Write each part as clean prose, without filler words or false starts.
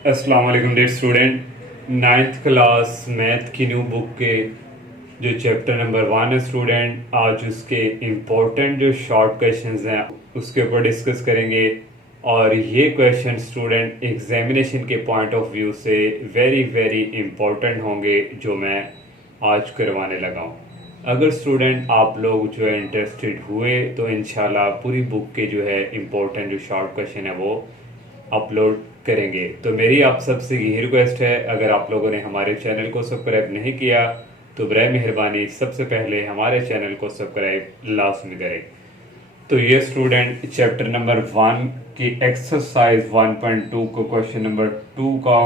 अस्सलाम वालेकुम dear student. Ninth class math की न्यू बुक के जो चैप्टर नंबर 1 है स्टूडेंट, आज उसके इम्पोर्टेंट जो शॉर्ट क्वेश्चंस हैं उसके ऊपर डिस्कस करेंगे। और ये क्वेश्चन स्टूडेंट एग्जामिनेशन के पॉइंट ऑफ व्यू से वेरी वेरी इम्पोर्टेंट होंगे जो मैं आज करवाने लगा हूँ। अगर स्टूडेंट आप लोग जो है इंटरेस्टेड हुए तो इंशाल्लाह पूरी बुक के जो है इम्पोर्टेंट जो शॉर्ट क्वेश्चन है वो अपलोड करेंगे। तो मेरी आप सबसे यही रिक्वेस्ट है, अगर आप लोगों ने हमारे चैनल को सब्सक्राइब नहीं किया तो बराए मेहरबानी सबसे पहले हमारे चैनल को सब्सक्राइब लाजमी करें। तो ये स्टूडेंट चैप्टर नंबर 1 की एक्सरसाइज 1.2 को क्वेश्चन नंबर 2 का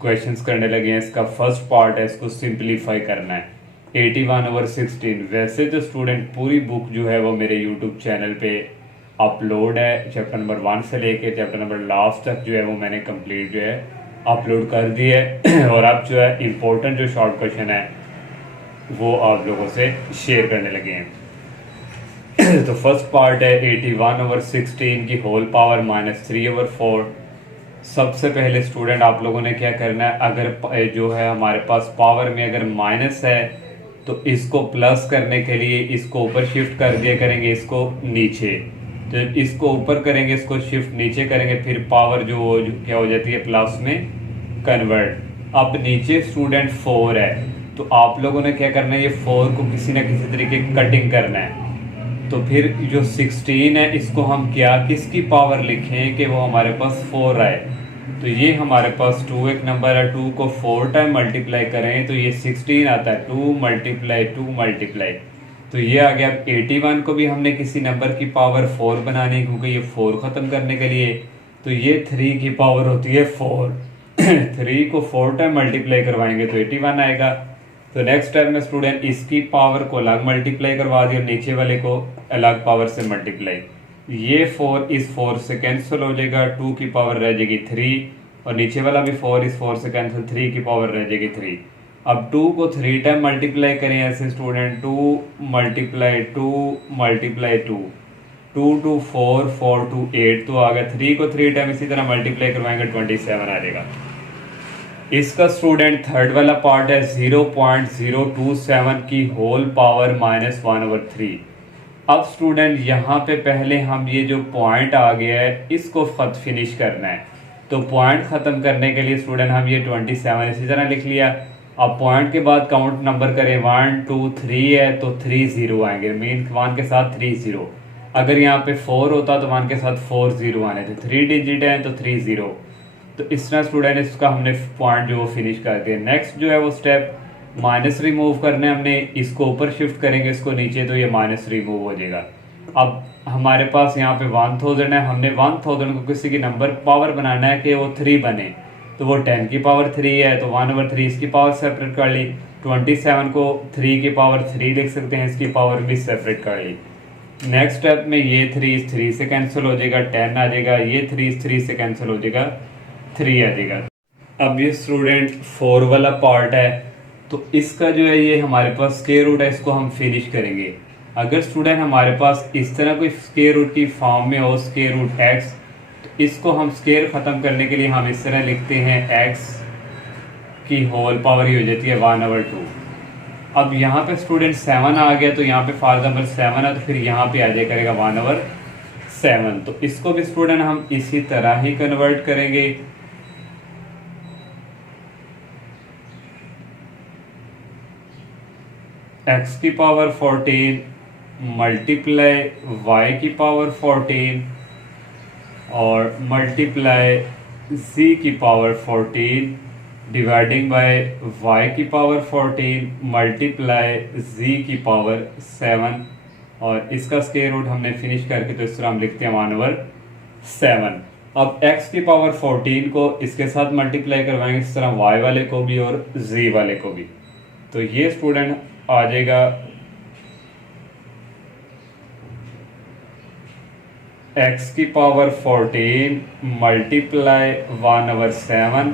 क्वेश्चंस करने लगे हैं। इसका फर्स्ट पार्ट है, इसको सिंप्लीफाई करना है 81/16। वैसे तो स्टूडेंट पूरी बुक जो है वो मेरे यूट्यूब चैनल पे अपलोड है, चैप्टर नंबर 1 से लेके चैप्टर नंबर लास्ट तक जो है वो मैंने कंप्लीट जो है अपलोड कर दी है। और अब जो है इम्पोर्टेंट जो शॉर्ट क्वेश्चन है वो आप लोगों से शेयर करने लगे हैं। तो फर्स्ट पार्ट है 81/16 की होल पावर -3/4। सबसे पहले स्टूडेंट आप लोगों ने क्या करना है, अगर जो है हमारे पास पावर में अगर माइनस है तो इसको प्लस करने के लिए इसको ऊपर शिफ्ट कर दिया करेंगे, इसको नीचे। तो इसको ऊपर करेंगे, इसको शिफ्ट नीचे करेंगे, फिर पावर जो क्या हो जाती है प्लस में कन्वर्ट। अब नीचे स्टूडेंट 4 है तो आप लोगों ने क्या करना है, ये 4 को किसी ना किसी तरीके कटिंग करना है। तो फिर जो 16 है इसको हम क्या किसकी पावर लिखें कि वो हमारे पास 4 आए। तो ये हमारे पास 2 एक नंबर है, 2 को 4 टाइम मल्टीप्लाई करें तो ये 16 आता है। 2 मल्टीप्लाई 2 मल्टीप्लाई, तो ये आ गया। 81 को भी हमने किसी नंबर की पावर 4 बनानी है क्योंकि ये 4 ख़त्म करने के लिए। तो ये 3 की पावर होती है 4। 3 को 4 टाइम मल्टीप्लाई करवाएंगे तो 81 आएगा। तो नेक्स्ट स्टेप में स्टूडेंट इसकी पावर को अलग मल्टीप्लाई करवा दिया, नीचे वाले को अलग पावर से मल्टीप्लाई। ये 4 इस 4 से कैंसिल हो जाएगा, 2 की पावर रह जाएगी 3, और नीचे वाला भी 4 इस 4 से कैंसिल, 3 की पावर रह जाएगी 3। अब 2 को 3 टाइम मल्टीप्लाई करें ऐसे student, 2 multiply 2 multiply 2, 2 two 4, 4 two 8 तो आ गया। 3 को 3 टाइम इसी तरह मल्टीप्लाई करवाएंगे 27 आ जाएगा। इसका स्टूडेंट थर्ड वाला पार्ट है 0.027 की होल पावर -1/3। अब स्टूडेंट यहाँ पे पहले हम ये जो पॉइंट आ गया है इसको खत फिनिश करना है। तो पॉइंट ख़त्म करने के लिए स्टूडेंट हम ये 27 इसी तरह लिख लिया। अब पॉइंट के बाद काउंट नंबर करें, 1 2 3 है तो 3 0 आएंगे, मीन 1 के साथ 3 0। अगर यहाँ पे 4 होता तो 1 के साथ 4 0 आने थे, 3 डिजिट है तो 3 0। तो इस तरह स्टूडेंट इसका हमने पॉइंट जो फिनिश कर दिया। नेक्स्ट जो है वो स्टेप माइनस रिमूव करने हमने, इसको ऊपर शिफ्ट करेंगे इसको नीचे तो ये माइनस रिमूव हो जाएगा। अब हमारे पास यहाँ पे 1000 है, हमने 1000 को किसी की नंबर पावर बनाना है कि वो 3 बने, तो वो 10 की पावर 3 है तो 1/3 इसकी पावर सेपरेट कर ली। 27 को 3 की पावर 3 लिख सकते हैं, इसकी पावर भी सेपरेट कर ली। नेक्स्ट स्टेप में ये 3 इस 3 से कैंसिल हो जाएगा, 10 आ जाएगा। ये 3 इस 3 से कैंसिल हो जाएगा, 3 आ जाएगा। अब ये स्टूडेंट 4 वाला पार्ट है तो इसका जो है ये हमारे पास स्क्वायर रूट है, इसको हम फिनिश करेंगे। अगर स्टूडेंट हमारे पास इस तरह कोई स्क्वायर रूट की फॉर्म में हो, स्क्वायर रूट x, तो इसको हम स्क्वायर ख़त्म करने के लिए हम इस तरह लिखते हैं x की होल पावर ही हो जाती है 1/2। अब यहाँ पे स्टूडेंट 7 आ गया तो यहाँ पे फॉर एग्जाम्पल 7 है तो फिर यहाँ पे आ जाए करेगा 1/7। तो इसको भी स्टूडेंट हम इसी तरह ही कन्वर्ट करेंगे। x की पावर 14 मल्टीप्लाई y की पावर 14 और मल्टीप्लाई z की पावर 14 डिवाइडिंग बाय y की पावर 14 मल्टीप्लाई z की पावर 7, और इसका स्क्वायर रूट हमने फिनिश करके तो इस तरह हम लिखते हैं 1/7। अब x की पावर 14 को इसके साथ मल्टीप्लाई करवाएंगे इस तरह y वाले को भी और z वाले को भी। तो ये स्टूडेंट आ जाएगा x की पावर 14 मल्टीप्लाई 1/7,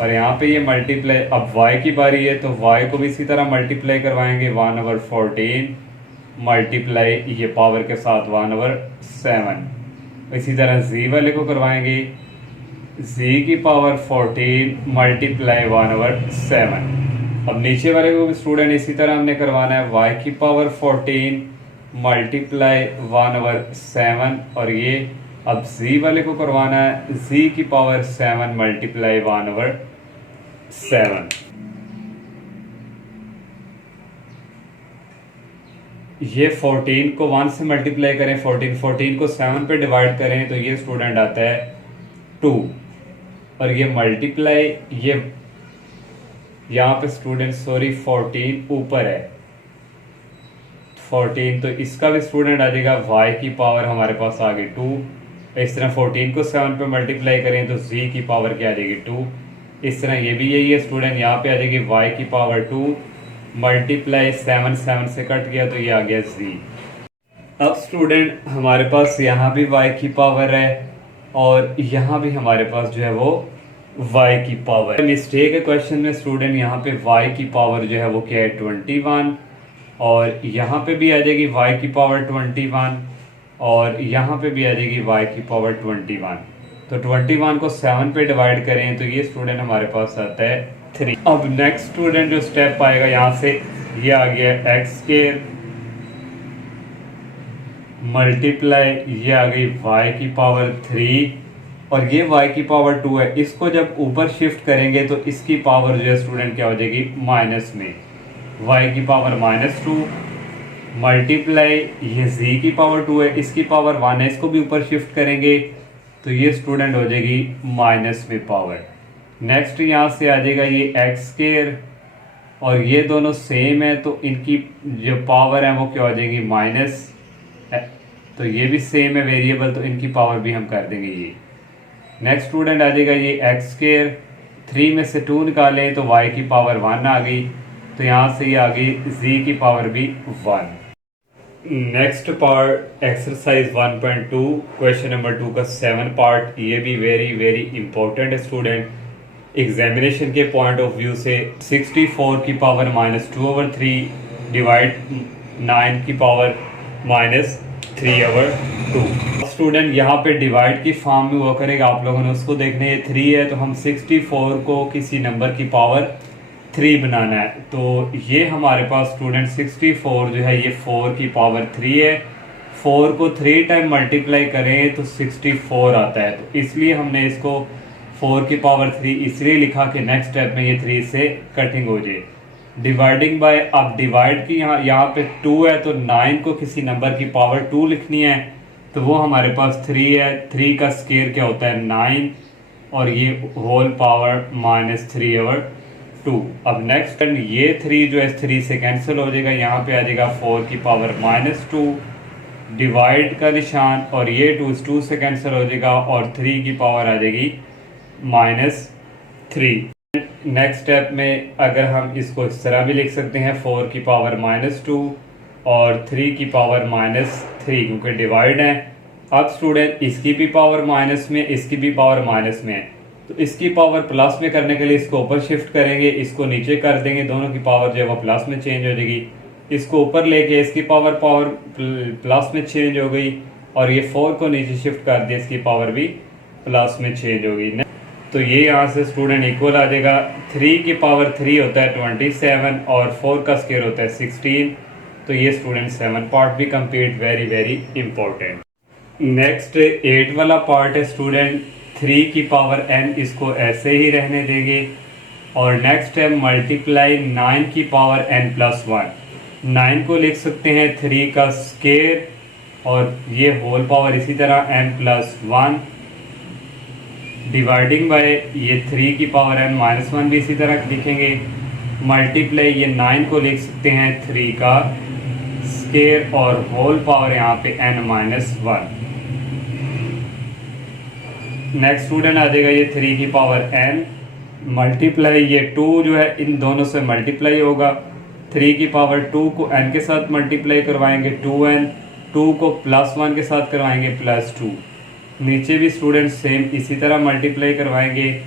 और यहाँ पे ये मल्टीप्लाई। अब y की बारी है तो y को भी इसी तरह मल्टीप्लाई करवाएंगे 1/14 मल्टीप्लाई ये पावर के साथ 1/7। इसी तरह z वाले को करवाएंगे z की पावर 14 मल्टीप्लाई 1/7। अब नीचे वाले को भी स्टूडेंट इसी तरह हमने करवाना है, y की पावर 14 मल्टीप्लाई 1/7, और ये अब z वाले को करवाना है z की पावर 7 मल्टीप्लाई 1/7। ये 14 को 1 से मल्टीप्लाई करें, 14 को 7 पे डिवाइड करें तो ये स्टूडेंट आता है 2, और ये मल्टीप्लाई, ये यहाँ पे स्टूडेंट 14 ऊपर है 14, तो इसका भी स्टूडेंट आ जाएगा y की पावर हमारे पास आ गई 2। इस तरह 14 को 7 पे मल्टीप्लाई करें तो z की पावर क्या आ जाएगी 2। इस तरह ये भी यही है स्टूडेंट, यहाँ पे आ जाएगी y की पावर 2 मल्टीप्लाई 7 से कट गया तो ये आ गया z। अब स्टूडेंट हमारे पास यहाँ भी y की पावर है और यहाँ भी हमारे पास जो है वो y की पावर। मिस्टेक है क्वेश्चन में स्टूडेंट, यहाँ पे y की पावर जो है वो क्या है 21, और यहाँ पे भी आ जाएगी y की पावर 21, और यहाँ पे भी आ जाएगी y की पावर 21। तो 21 को 7 पे डिवाइड करें तो ये स्टूडेंट हमारे पास आता है 3। अब नेक्स्ट स्टूडेंट जो स्टेप आएगा यहाँ से, ये आ गया x स्क्वायर मल्टीप्लाई, ये आ गई y की पावर 3, और ये y की पावर 2 है। इसको जब ऊपर शिफ्ट करेंगे तो इसकी पावर जो है स्टूडेंट क्या हो जाएगी माइनस में, y की पावर -2 मल्टीप्लाई, ये z की पावर 2 है, इसकी पावर 1 है, इसको भी ऊपर शिफ्ट करेंगे तो ये स्टूडेंट हो जाएगी माइनस में पावर। नेक्स्ट यहाँ से आ जाएगा ये x स्क्वायर, और ये दोनों सेम है तो इनकी जो पावर है वो क्या हो जाएगी माइनस, तो ये भी सेम है वेरिएबल तो इनकी पावर भी हम कर देंगे ये। नेक्स्ट स्टूडेंट आ जाएगा ये x स्क्वायर, 3 में से 2 निकालें तो y की पावर 1 आ गई, तो यहाँ से ये आ गई z की पावर भी 1। Next part exercise 1.2 question number 2 का 7 पार्ट, ये भी वेरी वेरी इंपॉर्टेंट है स्टूडेंट एग्जामिनेशन के पॉइंट ऑफ व्यू से। 64 की पावर -2/3 डिवाइड 9 की पावर -3/2। स्टूडेंट यहाँ पे डिवाइड की फॉर्म में वो करेगा, आप लोगों ने उसको देखना है। 3 है तो हम 64 को किसी नंबर की पावर 3 बनाना है, तो ये हमारे पास स्टूडेंट 64 जो है ये 4 की पावर 3 है। 4 को 3 टाइम मल्टीप्लाई करें तो 64 आता है, तो इसलिए हमने इसको 4 की पावर 3 इसलिए लिखा कि नेक्स्ट स्टेप में ये 3 से कटिंग हो जाए। डिवाइडिंग बाय, अब डिवाइड की यहाँ पे 2 है तो 9 को किसी नंबर की पावर 2 लिखनी है, तो वो हमारे पास 3 है। 3 का स्क्वायर क्या होता है 9, और ये होल पावर -3/2। अब नेक्स्ट ये 3 जो है 3 से कैंसिल हो जाएगा, यहाँ पे आ जाएगा 4 की पावर -2 डिवाइड का निशान, और ये 2 से कैंसिल हो जाएगा और 3 की पावर आ जाएगी -3। नेक्स्ट स्टेप में अगर हम इसको इस तरह भी लिख सकते हैं 4 की पावर -2 और 3 की पावर -3, क्योंकि डिवाइड है। अब स्टूडेंट इसकी भी पावर माइनस में, इसकी भी पावर माइनस में है, तो इसकी पावर प्लस में करने के लिए इसको ऊपर शिफ्ट करेंगे, इसको नीचे कर देंगे, दोनों की पावर जो है वो प्लस में चेंज हो जाएगी। इसको ऊपर लेके इसकी पावर प्लस में चेंज हो गई, और ये 4 को नीचे शिफ्ट कर दिया, इसकी पावर भी प्लस में चेंज हो गई। तो ये यहाँ से स्टूडेंट इक्वल आ जाएगा। 3 की पावर 3 होता है 27 और 4 का स्क्वायर होता है 16, तो ये स्टूडेंट 7 पार्ट भी complete, very very important. Next 8 वाला पार्ट है स्टूडेंट 3 की पावर n, इसको ऐसे ही रहने देंगे, और नेक्स्ट है मल्टीप्लाई 9 की पावर n+1। 9 को लिख सकते हैं 3 का स्क्वायर, और ये होल पावर इसी तरह n+1 डिवाइडिंग बाय ये 3 की पावर n-1 भी इसी तरह लिखेंगे, मल्टीप्लाई ये 9 को लिख सकते हैं 3 का स्क्वायर और होल पावर यहाँ पे n-1। नेक्स्ट स्टूडेंट आ जाएगा ये 3 की पावर n मल्टीप्लाई ये 2 जो है इन दोनों से मल्टीप्लाई होगा। 3 की पावर 2 को n के साथ मल्टीप्लाई करवाएंगे 2n, 2 को +1 के साथ करवाएंगे +2। नीचे भी स्टूडेंट सेम इसी तरह मल्टीप्लाई करवाएंगे।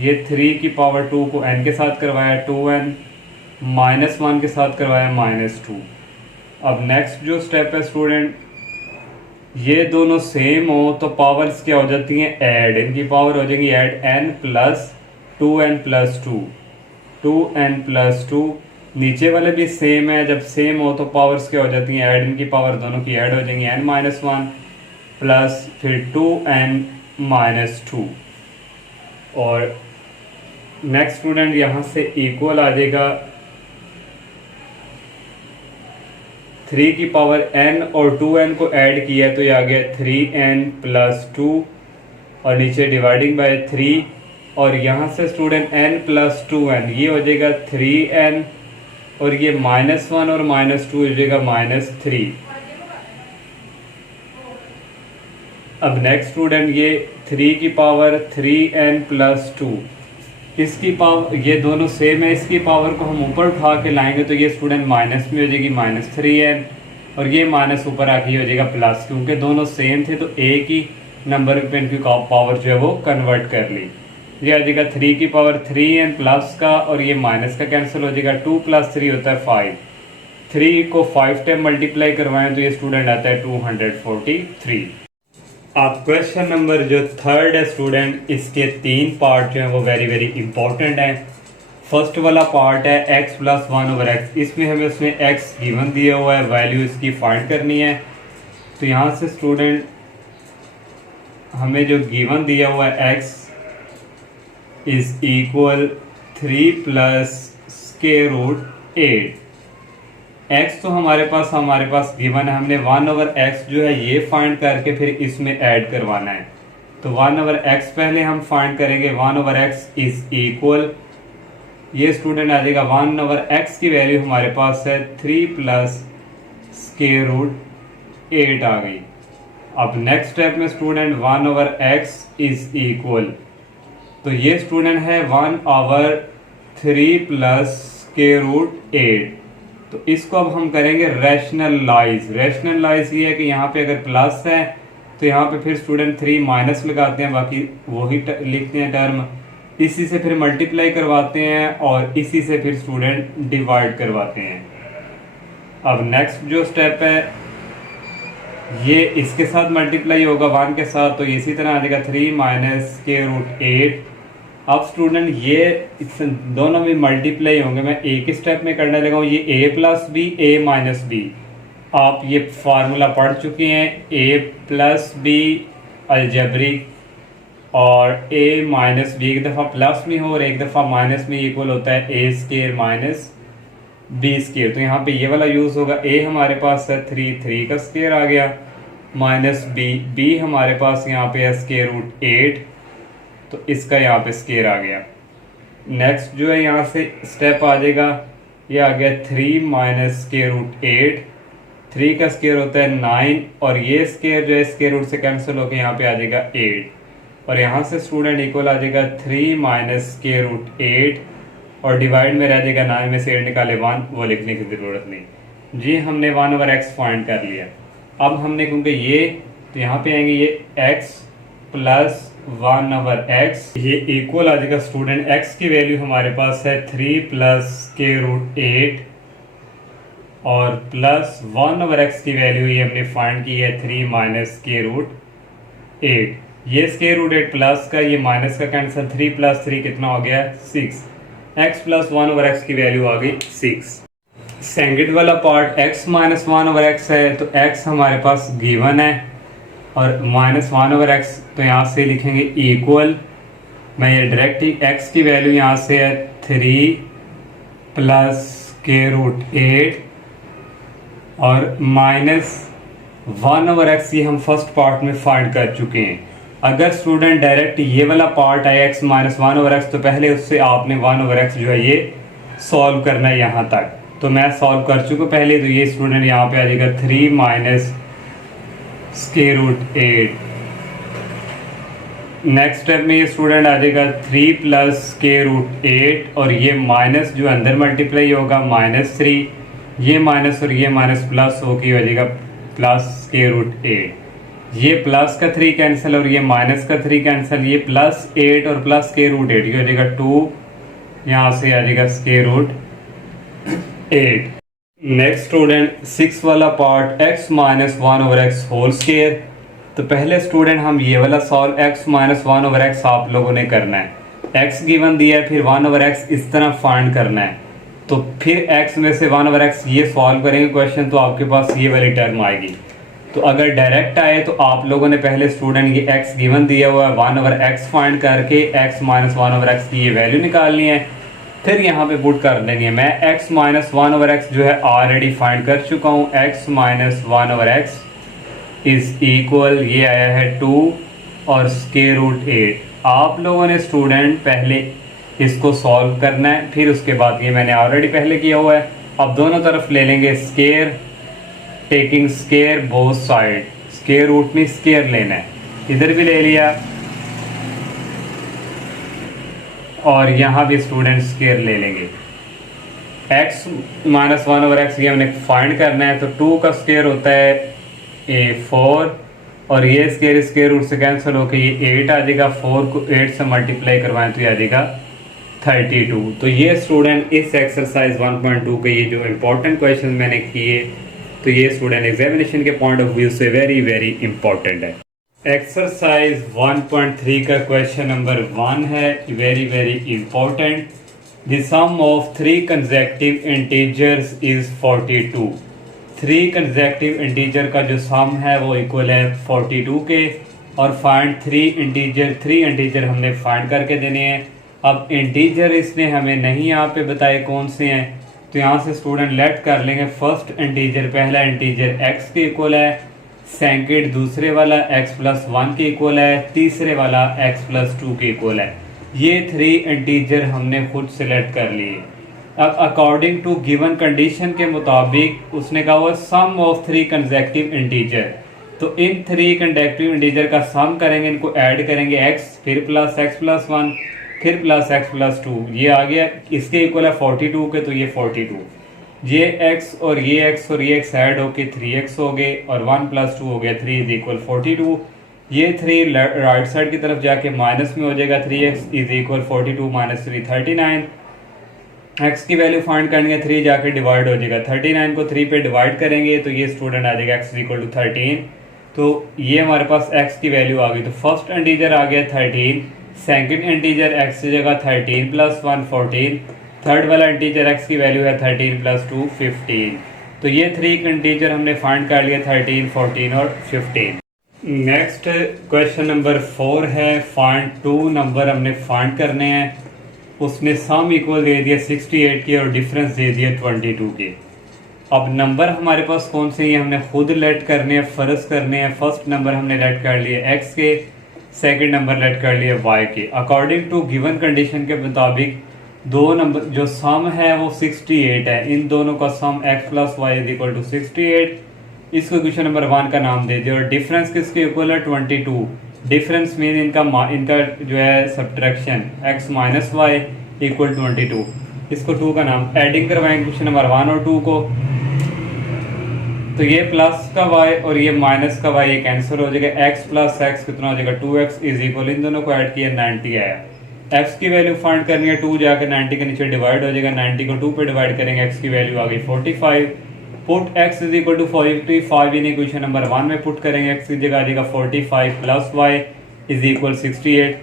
ये 3 की पावर 2 को n के साथ करवाया 2n, -1 के साथ करवाया -2। अब नेक्स्ट जो स्टेप है स्टूडेंट ये दोनों सेम हो तो पावर्स क्या हो जाती हैं, ऐड। इनकी पावर हो जाएगी add n plus 2n+2, 2n+2। नीचे वाले भी सेम है, जब सेम हो तो पावर्स क्या हो जाती हैं, ऐड। इनकी पावर दोनों की ऐड हो जाएंगी n-1 प्लस फिर 2n-2। और नेक्स्ट स्टूडेंट यहाँ से इक्वल आ जाएगा 3 की पावर n और 2n को ऐड किया तो ये आ गया 3n+2 और नीचे डिवाइडिंग बाय 3। और यहाँ से स्टूडेंट n+2n ये हो जाएगा 3n और ये -1 और -2 हो जाएगा -3। अब नेक्स्ट स्टूडेंट ये 3 की पावर 3n+2, इसकी पावर ये दोनों सेम है, इसकी पावर को हम ऊपर उठा के लाएंगे तो ये स्टूडेंट माइनस में हो जाएगी -3n और ये माइनस ऊपर आके हो जाएगा प्लस, क्योंकि दोनों सेम थे तो एक ही नंबर पे इनकी पावर जो है वो कन्वर्ट कर ली। ये आ जाएगा 3 की पावर 3n प्लस का और ये माइनस का कैंसिल हो जाएगा, 2 + 3 होता है 5। 3 को 5 टाइम मल्टीप्लाई करवाएं तो ये स्टूडेंट आता है 243। अब क्वेश्चन नंबर जो थर्ड है स्टूडेंट, इसके 3 पार्ट जो हैं वो वेरी इंपॉर्टेंट हैं। फर्स्ट वाला पार्ट है x + 1/x। इसमें हमें उसमें x गिवन दिया हुआ है, वैल्यू इसकी फाइंड करनी है। तो यहाँ से स्टूडेंट हमें जो गिवन दिया हुआ है x इज इक्वल 3 + √8। x तो हमारे पास गिवन है, हमने 1/x जो है ये फाइंड करके फिर इसमें ऐड करवाना है। तो 1/x पहले हम फाइंड करेंगे। 1/x इज इक्वल, ये स्टूडेंट आ जाएगा 1/x की वैल्यू हमारे पास है 3 + √8 आ गई। अब नेक्स्ट स्टेप में स्टूडेंट 1/x इज इक्वल, तो ये स्टूडेंट है 1/3 + √8। तो इसको अब हम करेंगे रैशनलाइज। रैशनलाइज ये है कि यहाँ पे अगर प्लस है तो यहाँ पे फिर स्टूडेंट 3 माइनस लगाते हैं, बाकी वही लिखते हैं टर्म। इसी से फिर मल्टीप्लाई करवाते हैं और इसी से फिर स्टूडेंट डिवाइड करवाते हैं। अब नेक्स्ट जो स्टेप है ये इसके साथ मल्टीप्लाई होगा 1 के साथ, तो इसी तरह आ जाएगा 3 - √8। अब स्टूडेंट ये दोनों में मल्टीप्लाई होंगे, मैं एक ही स्टेप में करने लगा हूँ। ये a + b a - b, आप ये फार्मूला पढ़ चुके हैं। a + b अलजेब्रिक और a - b एक दफ़ा प्लस में हो और एक दफ़ा माइनस में इक्वल होता है a² - b²। तो यहाँ पे ये वाला यूज़ होगा। a हमारे पास है 3 का स्क्वायर आ गया, -b हमारे पास यहाँ पे है √8, तो इसका यहाँ पे स्क्वायर आ गया। नेक्स्ट जो है यहाँ से स्टेप आ जाएगा, ये आ गया 3 - √8। 3 का स्क्वायर होता है 9 और ये स्क्वायर जो है स्क्वायर रूट से कैंसिल होकर यहाँ पे आ जाएगा 8 और यहाँ से स्टूडेंट इक्वल आ जाएगा 3 - √8 और डिवाइड में रह जाएगा 9 में से 8 निकाले 1, वो लिखने की ज़रूरत नहीं जी। हमने 1/x फाइंड कर लिया। अब हमने क्योंकि ये तो यहाँ पे आएंगे ये x + 1/x, ये इक्वल आ जाएगा स्टूडेंट x की वैल्यू हमारे पास है 3 + √8 और प्लस 1/x की वैल्यू ये हमने फाइंड की है 3 - √8। ये √8 प्लस का ये माइनस का कैंसिल, 3 + 3 कितना हो गया 6। x + 1/x की वैल्यू आ गई 6। सेकंड वाला पार्ट x - 1/x है, तो x हमारे पास गिवन है और -1/x तो यहाँ से लिखेंगे इक्वल। मैं ये डायरेक्ट ही x की वैल्यू यहाँ से है 3 + √8 और -1/x ये हम फर्स्ट पार्ट में फाइंड कर चुके हैं। अगर स्टूडेंट डायरेक्ट ये वाला पार्ट है x - 1/x तो पहले उससे आपने 1/x जो है ये सॉल्व करना है यहाँ तक। तो मैं सॉल्व कर चुका पहले, तो ये स्टूडेंट यहाँ पे आ जाएगा 3 - √8। नेक्स्ट स्टेप में ये स्टूडेंट आ जाएगा 3 + √8 और ये माइनस जो अंदर मल्टीप्लाई होगा -3, ये माइनस और ये माइनस प्लस होके हो जाएगा +√8। ये प्लस का 3 कैंसिल और ये माइनस का 3 कैंसिल, ये +8 और +√8 ये हो जाएगा 2, यहाँ से आ जाएगा √8। नेक्स्ट स्टूडेंट 6 वाला part x minus one over x whole square. तो पहले स्टूडेंट हम ये वाला solve x minus one over x आप लोगों ने करना है। x गिवन दिया है, फिर वन ओवर एक्स इस तरह फाइंड करना है। तो फिर x में से वन ओवर एक्स ये सॉल्व करेंगे क्वेश्चन, तो आपके पास ये वाली टर्म आएगी। तो अगर डायरेक्ट आए तो आप लोगों ने पहले स्टूडेंट ये x गिवन दिया हुआ है, वन ओवर एक्स फाइंड करके x minus one over x की ये वैल्यू निकालनी है, फिर यहाँ पे पुट कर देनी है। मैं x minus one over x जो है ऑलरेडी फाइंड कर चुका हूँ। x minus one over x is equal, ये आया है 2 और स्क्वायर रूट 8। आप लोगों ने स्टूडेंट पहले इसको सॉल्व करना है, फिर उसके बाद ये मैंने ऑलरेडी पहले किया हुआ है। अब दोनों तरफ ले लेंगे square, taking square both side, square root में स्क्वायर लेना है, इधर भी ले लिया और यहाँ भी स्टूडेंट स्क्वायर ले लेंगे। x minus one over x ये हमने फाइंड करना है, तो 2 का स्क्वायर होता है 4 और ये स्क्वायर रूट से कैंसिल होकर ये 8 आ जाएगा। 4 को 8 से मल्टीप्लाई करवाएं तो ये आ जाएगा 32। तो ये स्टूडेंट इस एक्सरसाइज 1.2 के ये जो इम्पोर्टेंट क्वेश्चन मैंने किए, तो ये स्टूडेंट एग्जामिनेशन के पॉइंट ऑफ व्यू से वेरी वेरी इंपॉर्टेंट है। एक्सरसाइज 1.3 का क्वेश्चन नंबर 1 है, very very important. The sum of 3 consecutive integers is 42। 3 consecutive integer का जो सम है वो इक्वल है 42 के, और फाइंड 3 इंटीजर हमने फाइंड करके देने हैं। अब इंटीजर इसने हमें नहीं यहाँ पे बताए कौन से हैं, तो यहाँ से स्टूडेंट लेट कर लेंगे। फर्स्ट इंटीजर, पहला इंटीजर x के इक्वल है, सेकंड दूसरे वाला x प्लस 1 के इक्वल है, तीसरे वाला x प्लस 2 के इक्वल है। ये 3 इंटीजर हमने खुद सेलेक्ट कर लिए। अब अकॉर्डिंग टू गिवन कंडीशन के मुताबिक उसने कहा हुआ सम ऑफ 3 कंसेक्यूटिव इंटीजर, तो इन 3 कंसेक्यूटिव इंटीजर का सम करेंगे, इनको ऐड करेंगे x, फिर प्लस x प्लस 1, फिर प्लस x प्लस 2, ये आ गया इसके इक्वल है 42 के, तो ये 42। ये x और ये x ऐड होके 3x हो गए और 1 प्लस 2 हो गया 3 इज इक्वल 42। ये 3 राइट साइड की तरफ जाके माइनस में हो जाएगा, 3x is equal 42 minus 3 39। x की वैल्यू फाइंड करेंगे, 3 जाके डिवाइड हो जाएगा, 39 को 3 पे डिवाइड करेंगे तो ये स्टूडेंट आ जाएगा x इज इक्वल टू 13। तो ये हमारे पास x की वैल्यू आ गई। तो फर्स्ट इंटीजर आ गया 13, सेकंड इंटीजर x की जगह 13 प्लस 1 14, थर्ड वाला इंटीजर x की वैल्यू है 13 प्लस 2 15। तो ये 3 इंटीजर हमने फाइंड कर लिया, 13 14 और 15। नेक्स्ट क्वेश्चन नंबर 4 है, फाइंड 2 नंबर हमने फाइंड करने हैं। उसने सम इक्वल दे दिया 68 के और डिफरेंस दे दिया 22 के। अब नंबर हमारे पास कौन से हैं हमने खुद लेट करने हैं, फर्ज करने हैं। फर्स्ट नंबर हमने लेट कर लिए x के, सेकंड नंबर लेट कर लिए y के। अकॉर्डिंग टू गिवन कंडीशन के मुताबिक 2 नंबर जो सम है वो 68 है, इन दोनों का sum x plus y is equal to 68। इसको क्वेश्चन नंबर 1 का नाम दे दिया और डिफरेंस किसके इक्वल है 22। डिफरेंस मीन इनका जो है subtraction x minus y equal 22। इसको 2 का नाम एडिंग करवाएंगे क्वेश्चन नंबर 1 और 2 को, तो ये प्लस का y और ये माइनस का y ये कैंसिल हो जाएगा। x प्लस x कितना हो जाएगा 2x इज इक्वल, इन दोनों को ऐड किया 90 आया। x की वैल्यू फाइंड करनी है, 2 जाकर 90 के नीचे डिवाइड हो जाएगा, 90 को 2 पे डिवाइड करेंगे, x की वैल्यू आ गई 45। Put x is equal to 45 in equation number 1 में पुट करेंगे, x की जगह आ जाएगा 45 plus y is equal 68।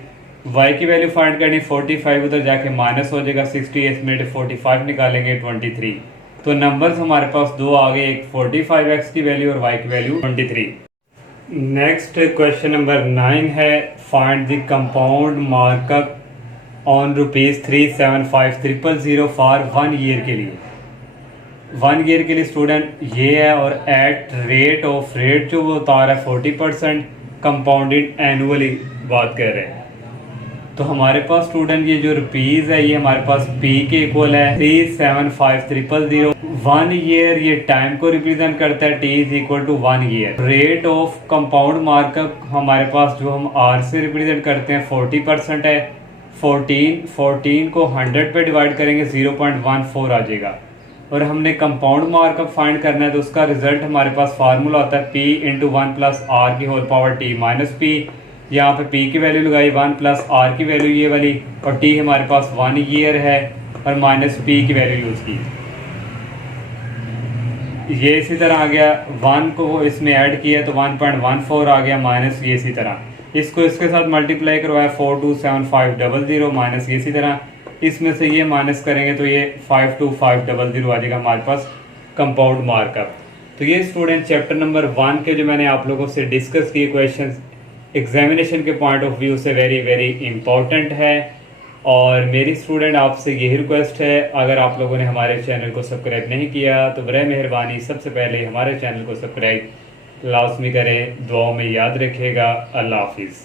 y की वैल्यू फाइंड करनी 45, उधर जाके माइनस हो जाएगा 68 में 45 निकालेंगे 23। तो नंबर्स हमारे पास 2 आ गए, एक 45x की वैल्यू और y की वैल्यू 23। नेक्स्ट क्वेश्चन नंबर 9 है, find the compound markup on ₹375,000 for 1 year के लिए। 1 ईयर के लिए स्टूडेंट ये है और एट रेट ऑफ रेट जो वो बता रहा है 40% कंपाउंडेड एनुअली बात कर रहे हैं। तो हमारे पास स्टूडेंट ये जो रुपीज है ये हमारे पास p के इक्वल है 375,000। 1 ईयर ये टाइम को रिप्रेजेंट करता है, t is equal to 1 year. Rate of compound markup हमारे पास जो हम r से रिप्रेजेंट करते हैं 40% है। 14 को 100 पे डिवाइड करेंगे 0.14 आ जाएगा। और हमने कंपाउंड मार्कअप फाइंड करना है, तो उसका रिजल्ट हमारे पास फार्मूला होता है p इंटू 1 प्लस आर की whole power t minus p। यहाँ पे p की वैल्यू लगाई 1 प्लस r की वैल्यू ये वाली, और t हमारे पास 1 ईयर है और माइनस p की वैल्यू यूज़ की। ये इसी तरह आ गया, 1 को इसमें ऐड किया तो 1.14 आ गया, माइनस ये इसी तरह इसको इसके साथ मल्टीप्लाई करवाया 427,500 माइनस ये इसी तरह इसमें से ये माइनस करेंगे तो ये 52500 आ जाएगा हमारे पास कंपाउंड मार्कअप। तो ये स्टूडेंट चैप्टर नंबर 1 के जो मैंने आप लोगों से डिस्कस किए क्वेश्चन एग्जामिनेशन के पॉइंट ऑफ व्यू से वेरी वेरी इंपॉर्टेंट है। और मेरी स्टूडेंट आपसे यही रिक्वेस्ट है, अगर आप लोगों ने हमारे चैनल को सब्सक्राइब नहीं किया तो बराए मेहरबानी सबसे पहले हमारे चैनल को सब्सक्राइब लाजमी करें। दुआओं में याद रखिएगा। अल्लाह हाफिज़।